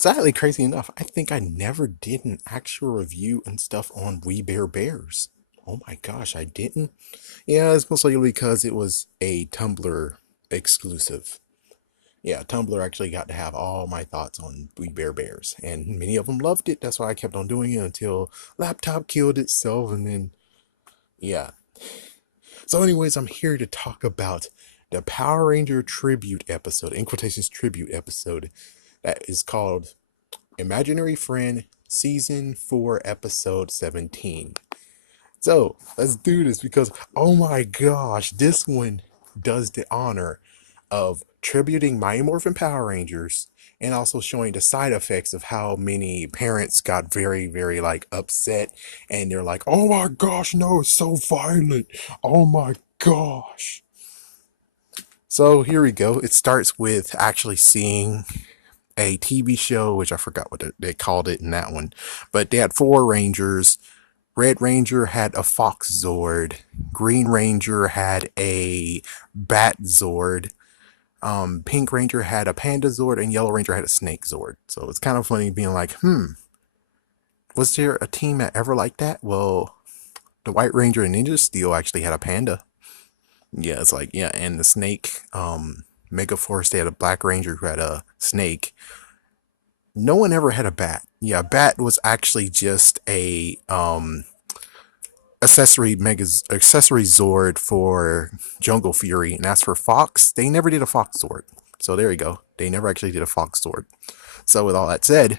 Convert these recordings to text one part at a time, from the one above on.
Sadly, crazy enough, I think I never did an actual review and stuff on We Bear Bears. Oh my gosh, I didn't. Yeah, it's mostly because it was a Tumblr exclusive. Yeah, Tumblr actually got to have all my thoughts on We Bear Bears, and many of them loved it. That's why I kept on doing it until laptop killed itself, and then yeah. So, anyways, I'm here to talk about the Power Ranger tribute episode, in quotations, tribute episode that is called Imaginary Friend Season 4, Episode 17. So, let's do this because, oh my gosh, this one does the honor of tributing Mighty Morphin Power Rangers and also showing the side effects of how many parents got very, very like upset and they're like, oh my gosh, no, it's so violent. Oh my gosh. So here we go. It starts with actually seeing a TV show, which I forgot what they called it in that one, but they had four Rangers. Red Ranger had a Fox Zord. Green Ranger had a Bat Zord. Pink Ranger had a Panda Zord, and Yellow Ranger had a Snake Zord. So it's kind of funny being like, was there a team that ever like that? Well, the White Ranger and Ninja Steel actually had a Panda. Yeah, it's like, yeah, and the Snake, Mega Force, they had a Black Ranger who had a Snake. No one ever had a Bat. Yeah, Bat was actually just a accessory Zord for Jungle Fury, and as for Fox, they never did a Fox Zord. So there you go. They never actually did a Fox Zord. So with all that said,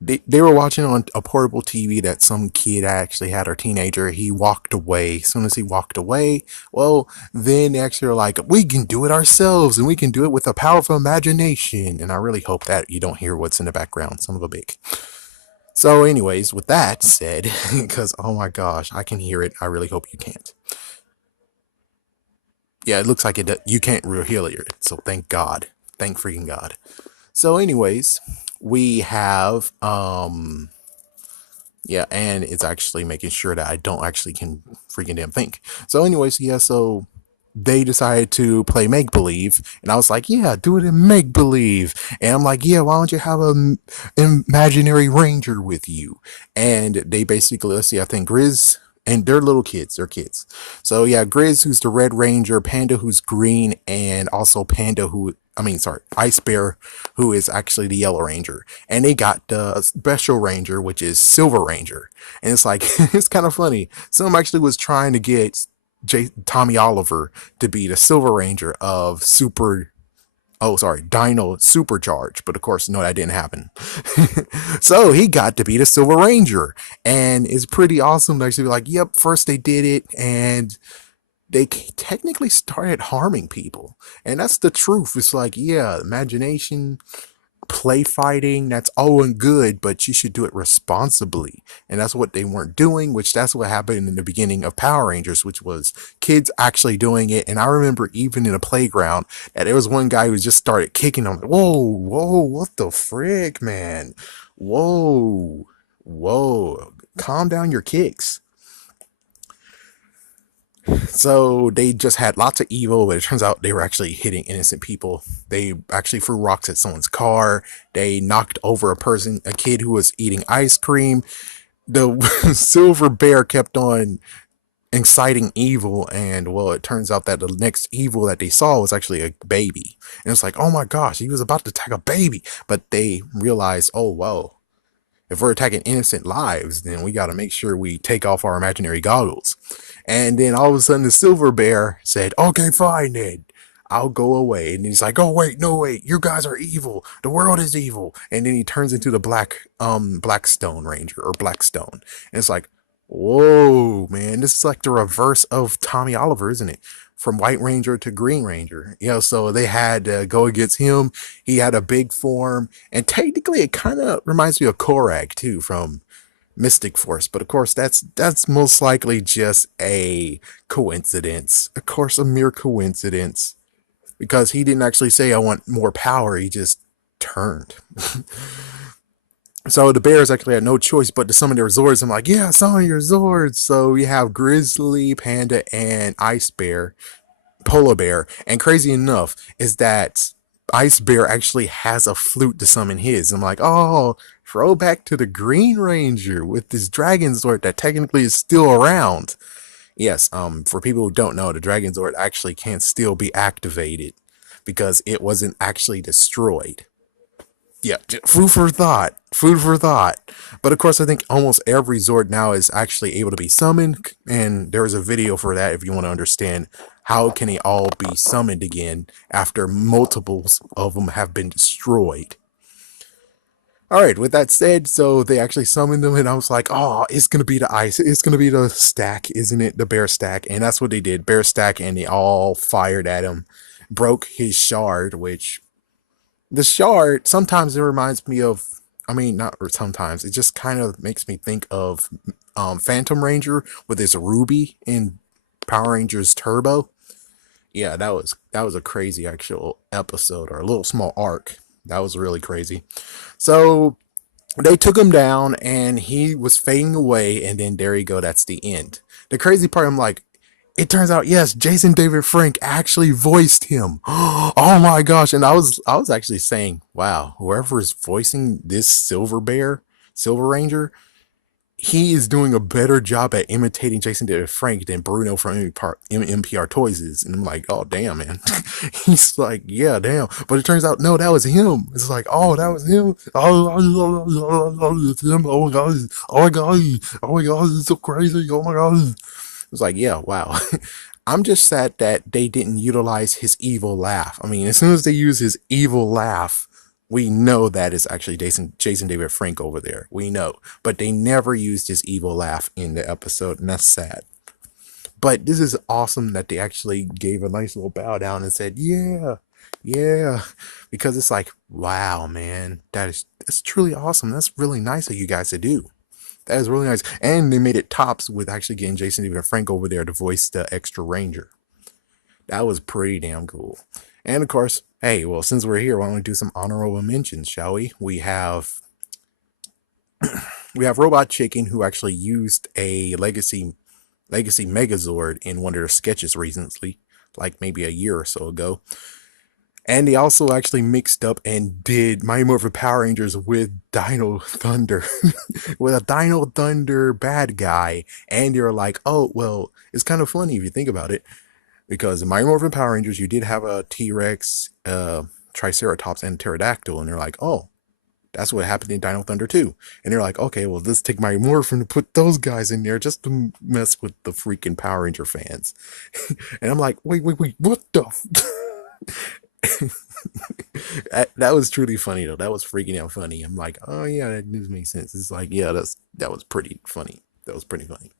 they were watching on a portable TV that some kid actually had, or teenager. He walked away. As soon as he walked away, well, then they actually were like, we can do it ourselves, and we can do it with a powerful imagination. And I really hope that you don't hear what's in the background, son of a bitch. So, anyways, with that said, because oh my gosh, I can hear it. I really hope you can't. Yeah, it looks like it. You can't really hear it. So thank God. Thank freaking God. So, anyways, we have yeah, and it's actually making sure that I don't actually can freaking damn think. So, anyways, yeah, so they decided to play make believe, and I was like, yeah, do it in make believe. And I'm like, yeah, why don't you have an imaginary ranger with you? And they basically, let's see, I think Grizz. And they're little kids, they're kids. So yeah, Grizz, who's the Red Ranger, Panda, who's green, and also Panda, who, I mean, sorry, Ice Bear, who is actually the Yellow Ranger. And they got the Special Ranger, which is Silver Ranger. And it's like, it's kind of funny. Some actually was trying to get Tommy Oliver to be the Silver Ranger of Super. Oh, sorry, Dino Supercharge. But of course, no, that didn't happen. So he got to be the Silver Ranger. And it's pretty awesome to actually be like, yep, first they did it. And they technically started harming people. And that's the truth. It's like, yeah, imagination, play fighting, that's all and good, but you should do it responsibly. And that's what they weren't doing, which that's what happened in the beginning of Power Rangers, which was kids actually doing it. And I remember even in a playground that there was one guy who just started kicking them. Whoa, whoa, what the frick, man? Whoa, whoa, calm down your kicks. So they just had lots of evil, but it turns out they were actually hitting innocent people. They actually threw rocks at someone's car. They knocked over a kid who was eating ice cream. The silver bear kept on inciting evil, and well, it turns out that the next evil that they saw was actually a baby. And it's like, oh my gosh, he was about to attack a baby. But they realized, oh, whoa, if we're attacking innocent lives, then we got to make sure we take off our imaginary goggles. And then all of a sudden, the silver bear said, okay, fine, then. I'll go away. And he's like, oh, wait, no, wait, you guys are evil. The world is evil. And then he turns into the Blackstone Ranger, or Blackstone. And it's like, whoa, man, this is like the reverse of Tommy Oliver, isn't it? From White Ranger to Green Ranger. You know, so they had to go against him. He had a big form. And technically, it kind of reminds me of Korag, too, from Mystic Force. But of course, that's most likely just a coincidence. Of course, a mere coincidence. Because he didn't actually say, I want more power. He just turned. So the bears actually had no choice but to summon their Zords. I'm like, yeah, summon your Zords. So you have Grizzly, Panda, and Ice Bear, Polar Bear. And crazy enough is that Ice Bear actually has a flute to summon his. I'm like, oh, throwback to the Green Ranger with this Dragon Zord that technically is still around. Yes, for people who don't know, the Dragon Zord actually can't still be activated because it wasn't actually destroyed. Yeah, food for thought. Food for thought. But of course, I think almost every Zord now is actually able to be summoned, and there is a video for that if you want to understand how can they all be summoned again after multiples of them have been destroyed. All right, with that said, so they actually summoned them, and I was like, oh, it's going to be the ice. It's going to be the stack, isn't it? The bear stack. And that's what they did. Bear stack, and they all fired at him. Broke his shard, which the shard, sometimes it reminds me of, I mean, not or sometimes, it just kind of makes me think of Phantom Ranger with his ruby in Power Rangers Turbo. Yeah, that was a crazy actual episode or a little small arc. That was really crazy. So they took him down and he was fading away, and then there you go, that's the end. The crazy part, I'm like, it turns out, yes, Jason David Frank actually voiced him. Oh my gosh. And I was actually saying, wow, whoever is voicing this Silver Ranger, he is doing a better job at imitating Jason David Frank than Bruno from MPR Toys is. And I'm like, oh, damn, man. He's like, yeah, damn. But it turns out, no, that was him. It's like, oh, that was him. Oh, it's him. Oh, my God. Oh, my God. Oh, my God. It's so crazy. Oh, my God. It's like, yeah, wow. I'm just sad that they didn't utilize his evil laugh. I mean, as soon as they use his evil laugh, we know that is actually Jason David Frank over there. We know. But they never used his evil laugh in the episode, and that's sad. But this is awesome that they actually gave a nice little bow down and said, yeah, yeah. Because it's like, wow, man, that's truly awesome. That's really nice of you guys to do. That is really nice. And they made it tops with actually getting Jason David Frank over there to voice the extra Ranger. That was pretty damn cool. And of course, hey, well, since we're here, why don't we do some honorable mentions, shall we? We have Robot Chicken, who actually used a Legacy Megazord in one of their sketches recently, like maybe a year or so ago. And they also actually mixed up and did Mighty Morphin Power Rangers with Dino Thunder, with a Dino Thunder bad guy. And you're like, oh, well, it's kind of funny if you think about it, because in Mighty Morphin Power Rangers, you did have a T-Rex, Triceratops, and Pterodactyl, and they're like, oh, that's what happened in Dino Thunder 2. And they're like, okay, well, let's take Mighty Morphin and put those guys in there just to mess with the freaking Power Ranger fans. And I'm like, wait, what the that was truly funny though. That was freaking out funny. I'm like, oh yeah, that does make sense. It's like, yeah, that was pretty funny. That was pretty funny.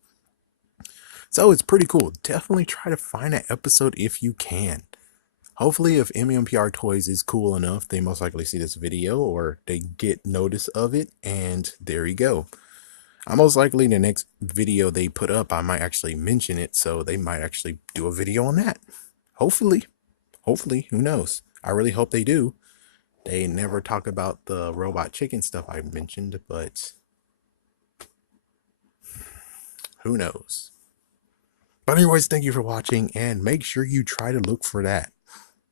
So it's pretty cool. Definitely try to find that episode if you can. Hopefully, if MMPR Toys is cool enough, they most likely see this video or they get notice of it, and there you go. I most likely the next video they put up, I might actually mention it, so they might actually do a video on that. Hopefully, who knows? I really hope they do. They never talk about the Robot Chicken stuff I mentioned, but who knows? But anyways, thank you for watching, and make sure you try to look for that.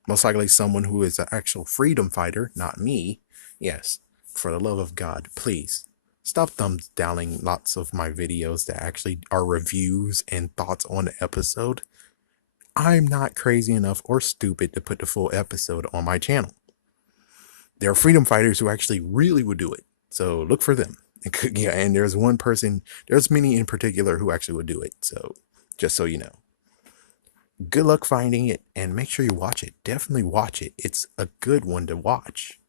Most likely someone who is an actual freedom fighter, not me. Yes, for the love of God, please stop thumbs downing lots of my videos that actually are reviews and thoughts on the episode. I'm not crazy enough or stupid to put the full episode on my channel. There are freedom fighters who actually really would do it, so look for them. Yeah, and there's one person, there's many in particular who actually would do it, so just so you know. Good luck finding it, and make sure you watch it. Definitely watch it. It's a good one to watch.